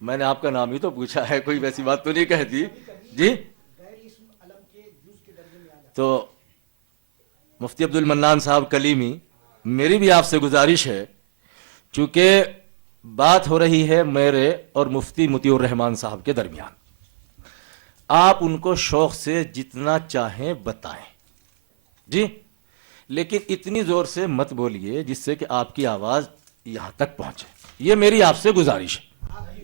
میں نے آپ کا نام ہی تو پوچھا ہے, کوئی ویسی بات تو نہیں کہہ دی جی. تو مفتی عبد المنان صاحب کلیمی, میری بھی آپ سے گزارش ہے, چونکہ بات ہو رہی ہے میرے اور مفتی مطیع الرحمان صاحب کے درمیان, آپ ان کو شوق سے جتنا چاہیں بتائیں جی, لیکن اتنی زور سے مت بولیے جس سے کہ آپ کی آواز یہاں تک پہنچے. یہ میری آپ سے گزارش ہے.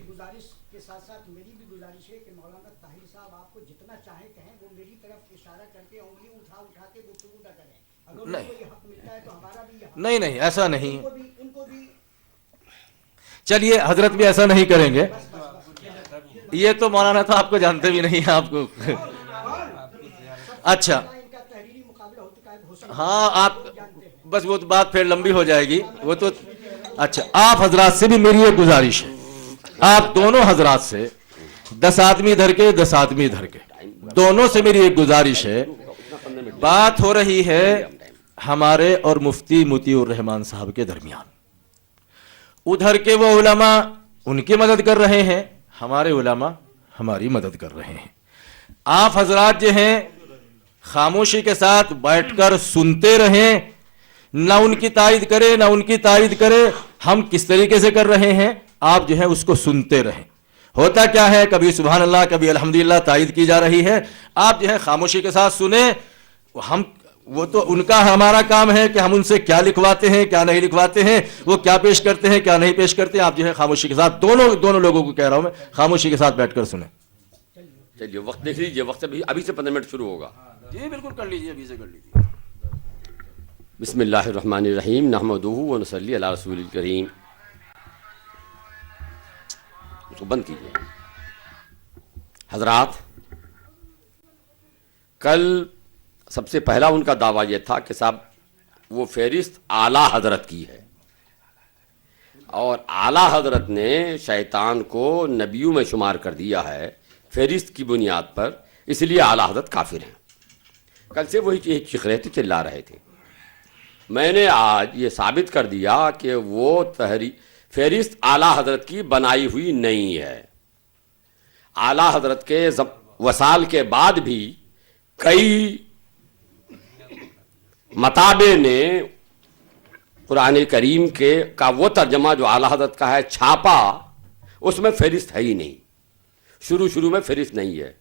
گزارش کے ساتھ ساتھ میری بھی گزارش ہے کہ مولانا طاہر صاحب آپ کو جتنا چاہیں کہیں, وہ میری طرف اشارہ کر کے انگلی اٹھا کے گفتگو نہ کریں. اگر ان کو یہ حق ملتا ہے تو ہمارا بھی یہ حق. نہیں ایسا نہیں, ان کو بھی چلیے حضرت بھی ایسا نہیں کریں گے. یہ تو مولانا تو آپ کو جانتے بھی نہیں ہیں آپ کو. اچھا ان کا تحریری مقابلہ ہو سکتا ہے. ہاں, آپ بس وہ بات پھر لمبی ہو جائے گی وہ تو. اچھا, آپ حضرات سے بھی میری ایک گزارش ہے, آپ دونوں حضرات سے 10 آدمی ادھر کے 10 آدمی ادھر کے, دونوں سے میری ایک گزارش ہے. بات ہو رہی ہے ہمارے اور مفتی مطیع الرحمان صاحب کے درمیان. ادھر کے وہ علماء ان کی مدد کر رہے ہیں, ہمارے علماء ہماری مدد کر رہے ہیں. آپ حضرات جو ہیں خاموشی کے ساتھ بیٹھ کر سنتے رہیں, نہ ان کی تائید کرے نہ ان کی تائید کرے, ہم کس طریقے سے کر رہے ہیں آپ جو ہے اس کو سنتے رہیں. ہوتا کیا ہے, کبھی سبحان اللہ کبھی الحمدللہ تائید کی جا رہی ہے, آپ جو ہے خاموشی کے ساتھ سنیں. ہم وہ تو ان کا ہمارا کام ہے کہ ہم ان سے کیا لکھواتے ہیں کیا نہیں لکھواتے ہیں, وہ کیا پیش کرتے ہیں کیا نہیں پیش کرتے ہیں. آپ جو ہے خاموشی کے ساتھ دونوں لوگوں کو کہہ رہا ہوں میں, خاموشی کے ساتھ بیٹھ کر سنیں. چلیے وقت دیکھ لیجیے, وقت ابھی سے 15 منٹ شروع ہوگا. جی بالکل کر لیجیے, ابھی سے کر لیجیے. بسم اللہ الرحمن الرحیم, نحمدہ و نصلی علی رسول الکریم. اس کو بند کیجیے. حضرات, کل سب سے پہلا ان کا دعویٰ یہ تھا کہ صاحب وہ فہرست اعلیٰ حضرت کی ہے, اور اعلیٰ حضرت نے شیطان کو نبیوں میں شمار کر دیا ہے فہرست کی بنیاد پر, اس لیے اعلیٰ حضرت کافر ہیں. کل سے وہی چیخ رہے تھے, چلا رہے تھے. میں نے آج یہ ثابت کر دیا کہ وہ فہرست اعلیٰ حضرت کی بنائی ہوئی نہیں ہے. اعلیٰ حضرت کے وصال کے بعد بھی کئی مطابع نے قرآن کریم کا وہ ترجمہ جو اعلیٰ حضرت کا ہے چھاپا, اس میں فہرست ہے ہی نہیں. شروع میں فہرست نہیں ہے.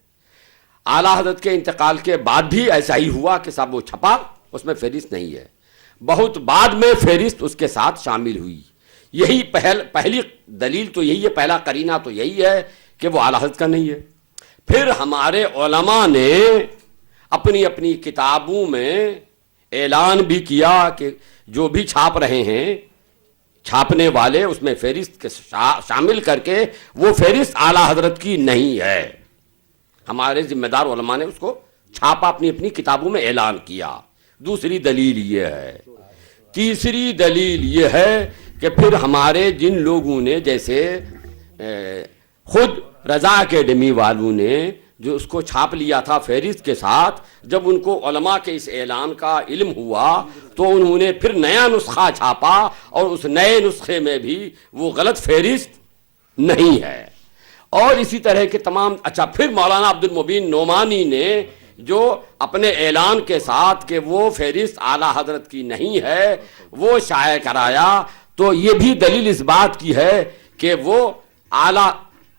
اعلیٰ حضرت کے انتقال کے بعد بھی ایسا ہی ہوا کہ صاحب وہ چھپا, اس میں فہرست نہیں ہے. بہت بعد میں فہرست اس کے ساتھ شامل ہوئی. یہی پہلی دلیل تو یہی ہے, پہلا قرینہ تو یہی ہے کہ وہ اعلیٰ حضرت کا نہیں ہے. پھر ہمارے علماء نے اپنی اپنی کتابوں میں اعلان بھی کیا کہ جو بھی چھاپ رہے ہیں چھاپنے والے, اس میں فہرست کے شامل کر کے وہ فہرست اعلیٰ حضرت کی نہیں ہے. ہمارے ذمہ دار علماء نے اس کو چھاپا, اپنی اپنی کتابوں میں اعلان کیا. دوسری دلیل یہ ہے. تیسری دلیل یہ ہے کہ پھر ہمارے جن لوگوں نے, جیسے خود رضا اکیڈمی والوں نے جو اس کو چھاپ لیا تھا فہرست کے ساتھ, جب ان کو علماء کے اس اعلان کا علم ہوا تو انہوں نے پھر نیا نسخہ چھاپا, اور اس نئے نسخے میں بھی وہ غلط فہرست نہیں ہے. اور اسی طرح کے تمام. اچھا, پھر مولانا عبد المبین نعمانی نے جو اپنے اعلان کے ساتھ کہ وہ فہرست اعلیٰ حضرت کی نہیں ہے وہ شائع کرایا, تو یہ بھی دلیل اس بات کی ہے کہ وہ اعلیٰ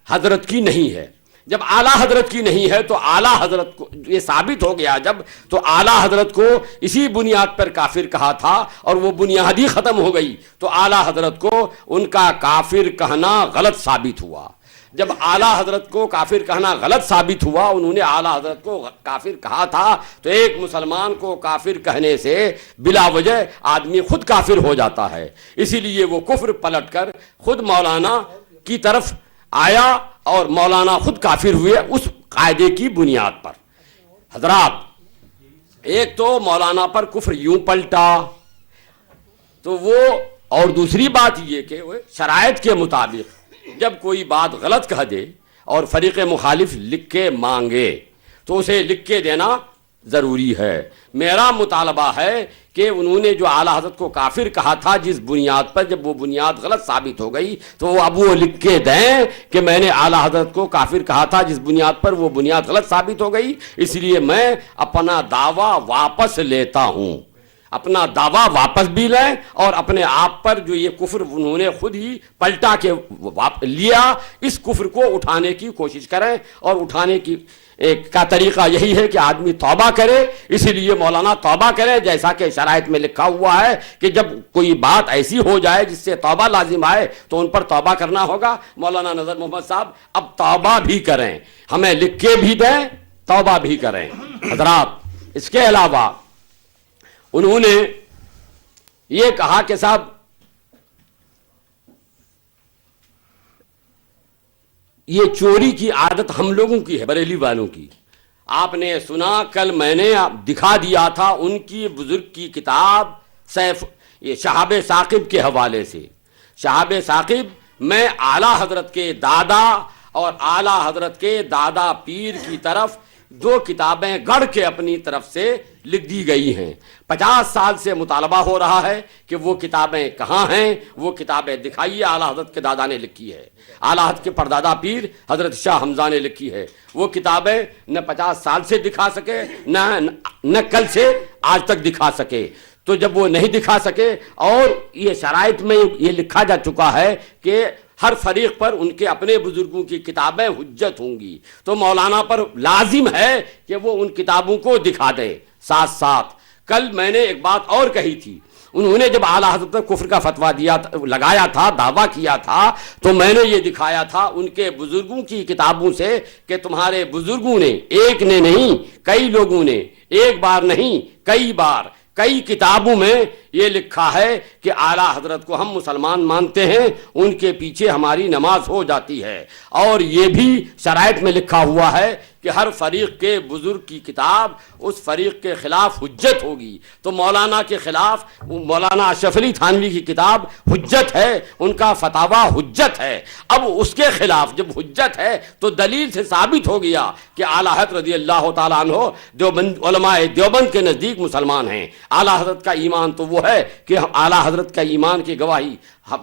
حضرت کی نہیں ہے. جب اعلیٰ حضرت کی نہیں ہے تو اعلیٰ حضرت کو یہ ثابت ہو گیا جب, تو اعلیٰ حضرت کو اسی بنیاد پر کافر کہا تھا, اور وہ بنیاد ہی ختم ہو گئی, تو اعلیٰ حضرت کو ان کا کافر کہنا غلط ثابت ہوا. جب اعلیٰ حضرت کو کافر کہنا غلط ثابت ہوا, انہوں نے اعلیٰ حضرت کو کافر کہا تھا, تو ایک مسلمان کو کافر کہنے سے بلا وجہ آدمی خود کافر ہو جاتا ہے. اسی لیے وہ کفر پلٹ کر خود مولانا کی طرف آیا, اور مولانا خود کافر ہوئے اس قاعدے کی بنیاد پر. حضرات, ایک تو مولانا پر کفر یوں پلٹا, تو وہ, اور دوسری بات یہ کہ شرائط کے مطابق جب کوئی بات غلط کہہ دے اور فریق مخالف لکھ کے مانگے تو اسے لکھ کے دینا ضروری ہے. میرا مطالبہ ہے کہ انہوں نے جو اعلیٰ حضرت کو کافر کہا تھا جس بنیاد پر، جب وہ بنیاد غلط ثابت ہو گئی تو اب وہ لکھ کے دیں کہ میں نے اعلیٰ حضرت کو کافر کہا تھا جس بنیاد پر وہ بنیاد غلط ثابت ہو گئی، اس لیے میں اپنا دعویٰ واپس لیتا ہوں. اپنا دعویٰ واپس بھی لیں اور اپنے آپ پر جو یہ کفر انہوں نے خود ہی پلٹا کے لیا، اس کفر کو اٹھانے کی کوشش کریں. اور اٹھانے کی کا طریقہ یہی ہے کہ آدمی توبہ کرے. اسی لیے مولانا توبہ کرے، جیسا کہ شرائط میں لکھا ہوا ہے کہ جب کوئی بات ایسی ہو جائے جس سے توبہ لازم آئے تو ان پر توبہ کرنا ہوگا. مولانا نذر محمد صاحب اب توبہ بھی کریں، ہمیں لکھ کے بھی دیں، توبہ بھی کریں. حضرات، اس کے علاوہ انہوں نے یہ کہا کہ صاحب یہ چوری کی عادت ہم لوگوں کی ہے، بریلی والوں کی. آپ نے سنا کل میں نے دکھا دیا تھا ان کی بزرگ کی کتاب یہ شہاب ثاقب کے حوالے سے. شہاب ثاقب میں اعلیٰ حضرت کے دادا اور اعلیٰ حضرت کے دادا پیر کی طرف 2 کتابیں گڑھ کے اپنی طرف سے لکھ دی گئی ہیں. 50 سال سے مطالبہ ہو رہا ہے کہ وہ کتابیں کہاں ہیں، وہ کتابیں دکھائیے. اعلیٰ حضرت کے دادا نے لکھی ہے، اعلیٰ حضرت کے پردادا پیر حضرت شاہ حمزہ نے لکھی ہے. وہ کتابیں نہ 50 سال سے دکھا سکے نہ کل سے آج تک دکھا سکے. تو جب وہ نہیں دکھا سکے اور یہ شرائط میں یہ لکھا جا چکا ہے کہ ہر فریق پر ان کے اپنے بزرگوں کی کتابیں حجت ہوں گی، تو مولانا پر لازم ہے کہ وہ ان کتابوں کو دکھا دے. ساتھ ساتھ کل میں نے ایک بات اور کہی تھی، انہوں نے جب اعلیٰ حضرت پر کفر کا فتویٰ لگایا تھا، دعویٰ کیا تھا، تو میں نے یہ دکھایا تھا ان کے بزرگوں کی کتابوں سے کہ تمہارے بزرگوں نے، ایک نے نہیں کئی لوگوں نے، ایک بار نہیں کئی بار، کئی کتابوں میں یہ لکھا ہے کہ اعلیٰ حضرت کو ہم مسلمان مانتے ہیں، ان کے پیچھے ہماری نماز ہو جاتی ہے. اور یہ بھی شرائط میں لکھا ہوا ہے کہ ہر فریق کے بزرگ کی کتاب اس فریق کے خلاف حجت ہوگی. تو مولانا کے خلاف مولانا اشرف علی تھانوی کی کتاب حجت ہے، ان کا فتاویٰ حجت ہے. اب اس کے خلاف جب حجت ہے تو دلیل سے ثابت ہو گیا کہ اعلیٰ حضرت رضی اللہ تعالیٰ عنہ علماء دیوبند کے نزدیک مسلمان ہیں. اعلیٰ حضرت کا ایمان تو وہ ہے کہ اعلیٰ حضرت کا ایمان کی گواہی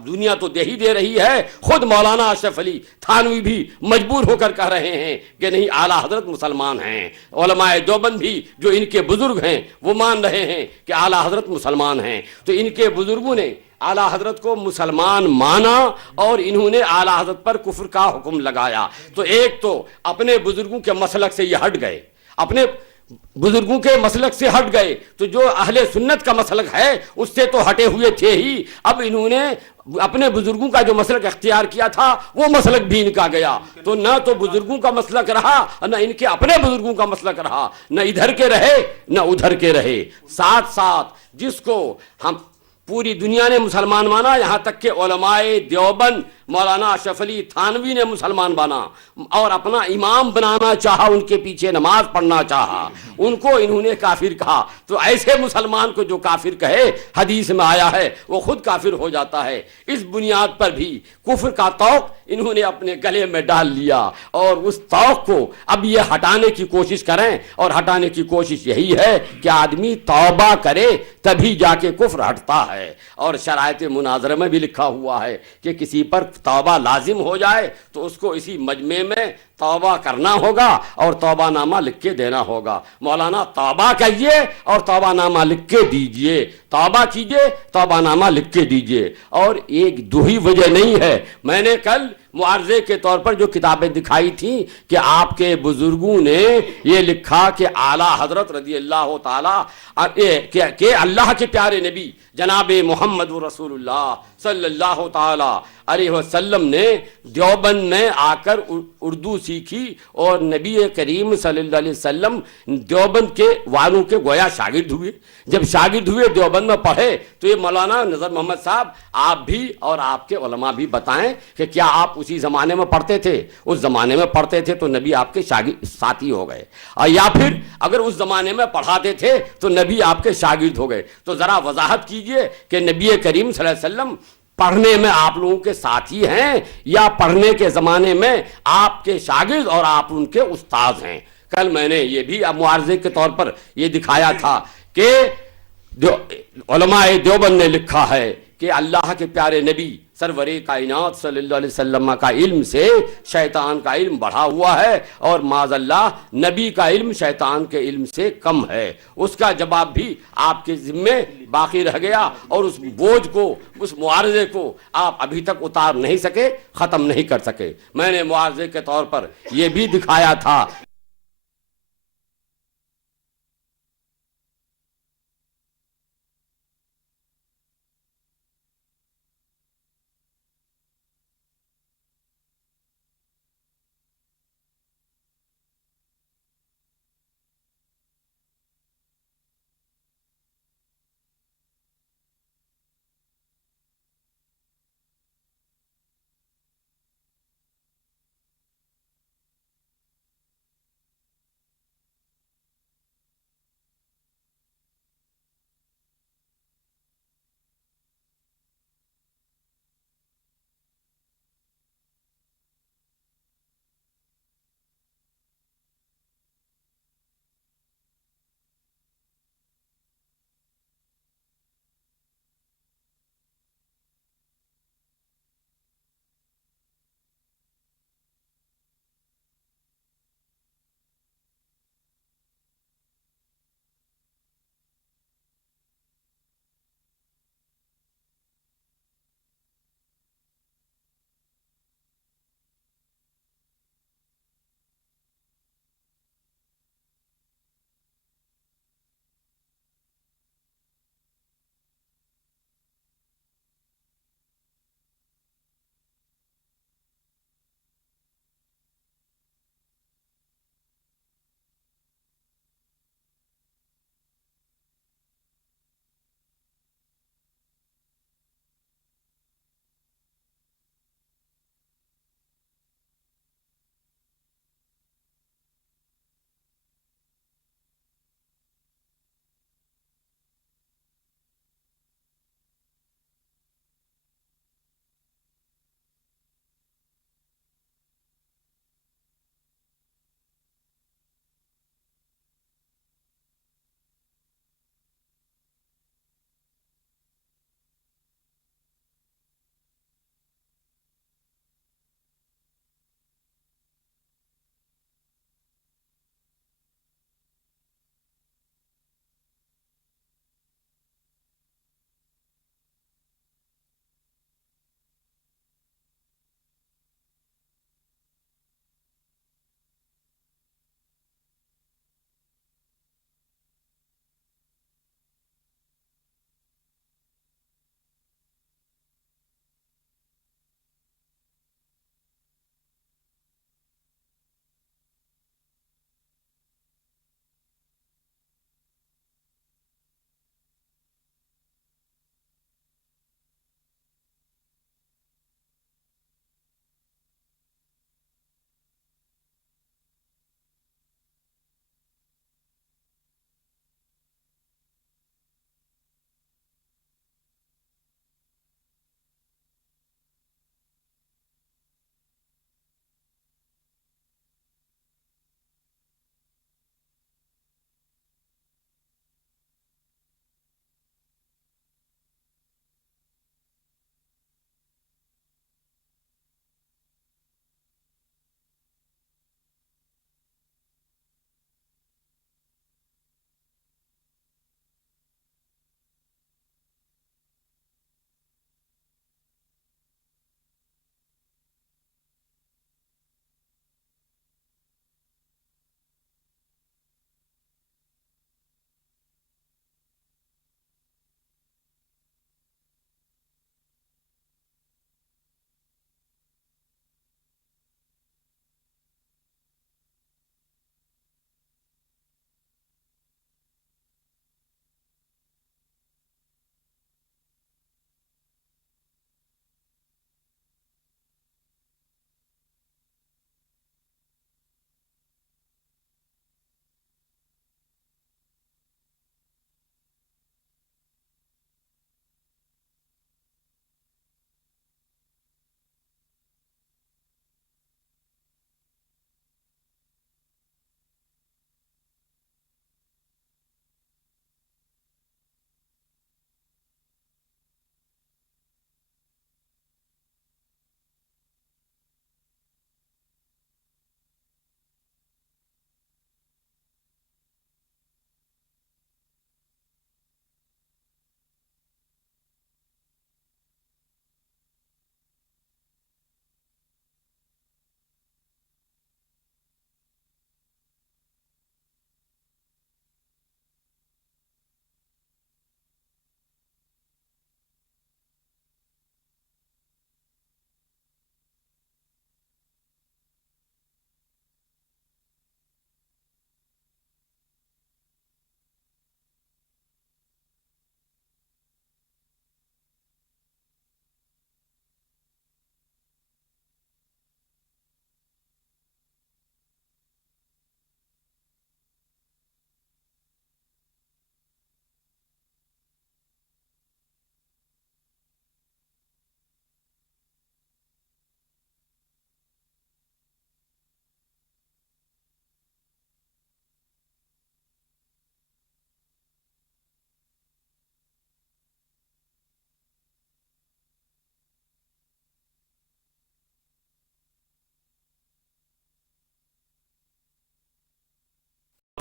دنیا تو دے ہی دے رہی ہے. خود مولانا اشرف علی تھانوی بھی مجبور ہو کر کہہ رہے ہیں کہ نہیں، اعلیٰ حضرت مسلمان ہیں. علماء دیوبند بھی جو ان کے بزرگ ہیں وہ مان رہے ہیں کہ اعلیٰ حضرت مسلمان ہیں. تو ان کے بزرگوں نے اعلیٰ حضرت کو مسلمان مانا اور انہوں نے اعلیٰ حضرت پر کفر کا حکم لگایا. تو ایک تو اپنے بزرگوں کے مسلک سے یہ ہٹ گئے، اپنے بزرگوں کے مسلک سے ہٹ گئے. تو جو اہل سنت کا مسلک ہے اس سے تو ہٹے ہوئے تھے ہی، اب انہوں نے اپنے بزرگوں کا جو مسلک اختیار کیا تھا وہ مسلک بھی ان کا گیا. تو نہ تو بزرگوں کا مسلک رہا نہ ان کے اپنے بزرگوں کا مسلک رہا، نہ ادھر کے رہے نہ ادھر کے رہے. ساتھ ساتھ جس کو ہم پوری دنیا نے مسلمان مانا، یہاں تک کہ علماء دیوبند مولانا اشرف علی تھانوی نے مسلمان بنا اور اپنا امام بنانا چاہا، ان کے پیچھے نماز پڑھنا چاہا، ان کو انہوں نے کافر کہا. تو ایسے مسلمان کو جو کافر کہے، حدیث میں آیا ہے، وہ خود کافر ہو جاتا ہے. اس بنیاد پر بھی کفر کا طوق انہوں نے اپنے گلے میں ڈال لیا اور اس طوق کو اب یہ ہٹانے کی کوشش کریں. اور ہٹانے کی کوشش یہی ہے کہ آدمی توبہ کرے تبھی جا کے کفر ہٹتا ہے. اور شرائط مناظرہ میں بھی لکھا ہوا ہے کہ کسی پر توبہ لازم ہو جائے تو اس کو اسی مجمع میں توبہ کرنا ہوگا اور توبہ نامہ لکھ کے دینا ہوگا. مولانا توبہ کہیے اور توبہ نامہ لکھ کے دیجئے، توبہ کیجئے توبہ نامہ لکھ کے دیجئے. اور ایک دو ہی وجہ نہیں ہے، میں نے کل معارضے کے طور پر جو کتابیں دکھائی تھیں کہ آپ کے بزرگوں نے یہ لکھا کہ اعلیٰ حضرت رضی اللہ تعالی کہ اللہ کے پیارے نبی جناب محمد رسول اللہ صلی اللہ تعالی علیہ وسلم نے دیوبند میں آ کر اردو سیکھی اور نبی کریم صلی اللہ علیہ وسلم دیوبند کے والوں کے گویا شاگرد ہوئے. جب شاگرد ہوئے دیوبند میں پڑھے تو یہ مولانا نذر محمد صاحب آپ بھی اور آپ کے علماء بھی بتائیں کہ کیا آپ اسی زمانے میں پڑھتے تھے؟ اس زمانے میں پڑھتے تھے تو نبی آپ کے ساتھی ہو گئے، اور یا پھر اگر اس زمانے میں پڑھاتے تھے تو نبی آپ کے شاگرد ہو گئے. تو ذرا وضاحت کیجئے کہ نبی کریم صلی اللہ علیہ وسلم پڑھنے میں آپ لوگوں کے ساتھی ہیں یا پڑھنے کے زمانے میں آپ کے شاگرد اور آپ ان کے استاد ہیں؟ کل میں نے یہ بھی معارضے کے طور پر یہ دکھایا تھا کہ علماء دیوبند نے لکھا ہے کہ اللہ کے پیارے نبی سرور کائنات صلی اللہ علیہ وسلم کا علم سے شیطان کا علم بڑھا ہوا ہے اور معاذ اللہ نبی کا علم شیطان کے علم سے کم ہے. اس کا جواب بھی آپ کے ذمے باقی رہ گیا اور اس بوجھ کو, اس معارضے کو آپ ابھی تک اتار نہیں سکے, ختم نہیں کر سکے. میں نے معارضے کے طور پر یہ بھی دکھایا تھا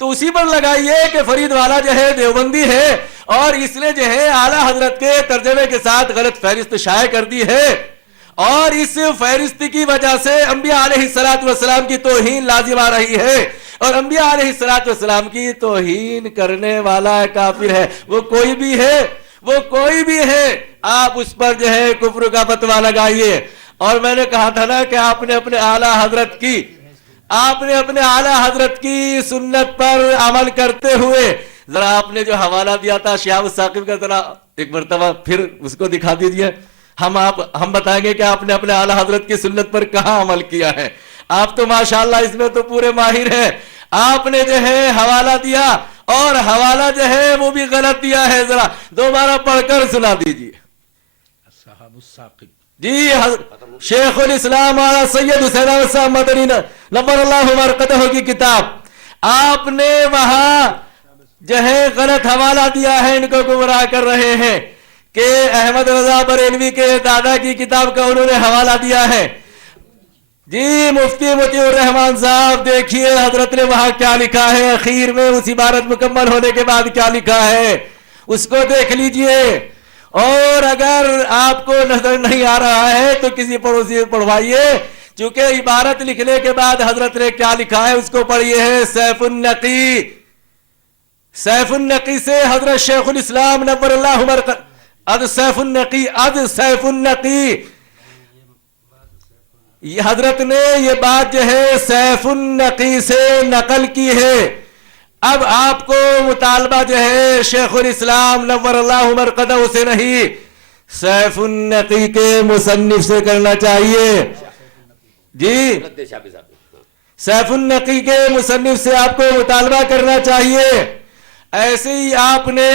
تو اسی پر لگائیے کہ فرید والا جو ہے دیوبندی ہے اور اس نے جو ہے اعلیٰ حضرت کے ترجمے کے ساتھ غلط فہرست شائع کر دی ہے، اور اس فہرست کی وجہ سے انبیاء علیہ السلام کی توہین لازم آ رہی ہے، اور انبیاء علیہ السلام کی توہین کرنے والا کافر ہے، وہ کوئی بھی ہے، وہ کوئی بھی ہے، آپ اس پر جو ہے کفر کا فتویٰ لگائیے۔ اور میں نے کہا تھا نا کہ آپ نے اپنے اعلیٰ حضرت کی سنت پر عمل کرتے ہوئے ذرا آپ نے جو حوالہ دیا تھا شہاب الثاقب کا، ذرا ایک مرتبہ پھر اس کو دکھا دیجئے، ہم بتائیں گے کہ آپ نے اپنے اعلیٰ حضرت کی سنت پر کہاں عمل کیا ہے۔ آپ تو ماشاءاللہ اس میں تو پورے ماہر ہیں، آپ نے جو ہے حوالہ دیا اور حوالہ جو ہے وہ بھی غلط دیا ہے، ذرا دوبارہ پڑھ کر سنا دیجئے۔ صحاب الثاقب جی شیخ الاسلام سید حسین احمد صاحب مدنی نور اللہ مرقدہ کی کتاب، آپ نے وہاں جو ہے غلط حوالہ دیا ہے، ان کو گمراہ کر رہے ہیں کہ احمد رضا بریلوی کے دادا کی کتاب کا انہوں نے حوالہ دیا ہے۔ جی مفتی مطیع الرحمان صاحب دیکھیے حضرت نے وہاں کیا لکھا ہے، اخیر میں اس عبارت مکمل ہونے کے بعد کیا لکھا ہے اس کو دیکھ لیجئے، اور اگر آپ کو نظر نہیں آ رہا ہے تو کسی پڑوسی سے پڑھوائیے، چونکہ عبارت لکھنے کے بعد حضرت نے کیا لکھا ہے اس کو پڑھیے ہے۔ سیف النقی سے حضرت شیخ الاسلام نور اللہ مرقدہ سیف النقی یہ حضرت نے یہ بات جو ہے سیف النقی سے نقل کی ہے۔ اب آپ کو مطالبہ جو ہے شیخ الاسلام نور اللہ مرقدہ سے نہیں، سیف النقی کے مصنف سے کرنا چاہیے۔ جی سیف النقی کے مصنف سے آپ کو مطالبہ کرنا چاہیے۔ ایسے ہی آپ نے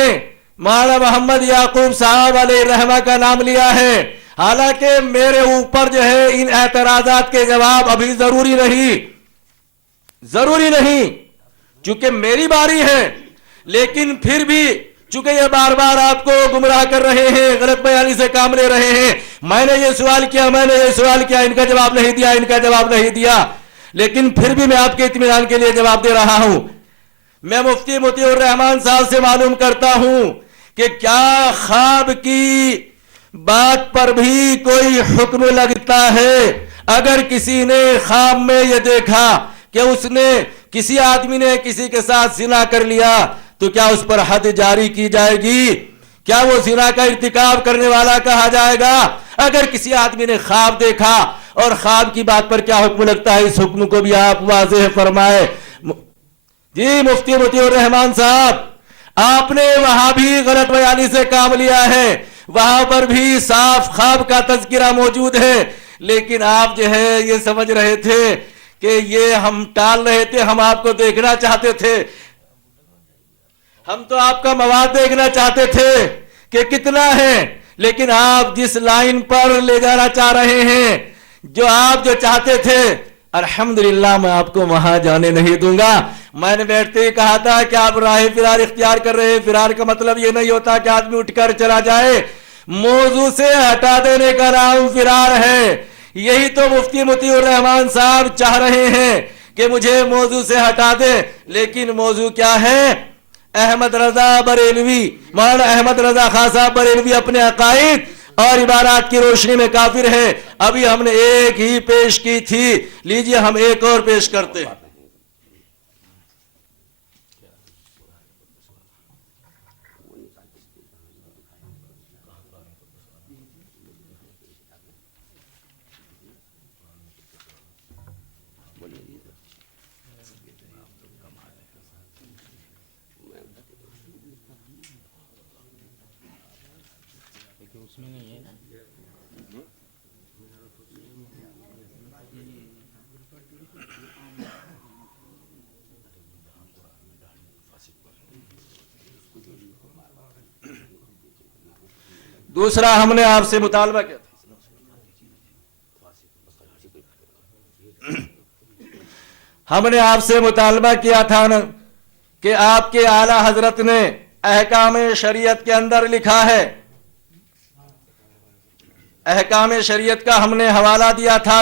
مولانا محمد یعقوب صاحب علیہ الرحمہ کا نام لیا ہے، حالانکہ میرے اوپر جو ہے ان اعتراضات کے جواب ابھی ضروری نہیں چونکہ میری باری ہے، لیکن پھر بھی چونکہ یہ بار بار آپ کو گمراہ کر رہے ہیں، غلط بیانی سے کام لے رہے ہیں، میں نے یہ سوال کیا ان کا جواب نہیں دیا، لیکن پھر بھی میں آپ کے اطمینان کے لیے جواب دے رہا ہوں۔ میں مفتی مطیع الرحمان صاحب سے معلوم کرتا ہوں کہ کیا خواب کی بات پر بھی کوئی حکم لگتا ہے؟ اگر کسی نے خواب میں یہ دیکھا کہ اس نے کسی آدمی نے کسی کے ساتھ زنا کر لیا تو کیا اس پر حد جاری کی جائے گی؟ کیا وہ زنا کا ارتکاب کرنے والا کہا جائے گا؟ اگر کسی آدمی نے خواب دیکھا اور خواب کی بات پر کیا حکم لگتا ہے، اس حکم کو بھی آپ واضح فرمائے۔ جی مفتی مطیع الرحمان صاحب، آپ نے وہاں بھی غلط بیانی سے کام لیا ہے، وہاں پر بھی صاف خواب کا تذکرہ موجود ہے، لیکن آپ جو ہے یہ سمجھ رہے تھے کہ یہ ہم ٹال رہے تھے، ہم آپ کو دیکھنا چاہتے تھے، ہم تو آپ کا مواد دیکھنا چاہتے تھے کہ کتنا ہے، لیکن آپ جس لائن پر لے جانا چاہ رہے ہیں، جو آپ جو چاہتے تھے، الحمدللہ میں آپ کو وہاں جانے نہیں دوں گا۔ میں نے بیٹھتے ہی کہا تھا کہ آپ راہ فرار اختیار کر رہے ہیں، فرار کا مطلب یہ نہیں ہوتا کہ آدمی اٹھ کر چلا جائے، موضوع سے ہٹا دینے کا نام فرار ہے۔ یہی تو مفتی مطیع الرحمان صاحب چاہ رہے ہیں کہ مجھے موضوع سے ہٹا دے، لیکن موضوع کیا ہے؟ احمد رضا بریلوی، مولانا احمد رضا خان صاحب بریلوی اپنے عقائد اور عبارات کی روشنی میں کافر ہے۔ ابھی ہم نے ایک ہی پیش کی تھی، لیجئے ہم ایک اور پیش کرتے ہیں۔ دوسرا ہم نے آپ سے مطالبہ کیا تھا، ہم نے آپ سے مطالبہ کیا تھا نا کہ آپ کے اعلیٰ حضرت نے احکام شریعت کے اندر لکھا ہے، احکام شریعت کا ہم نے حوالہ دیا تھا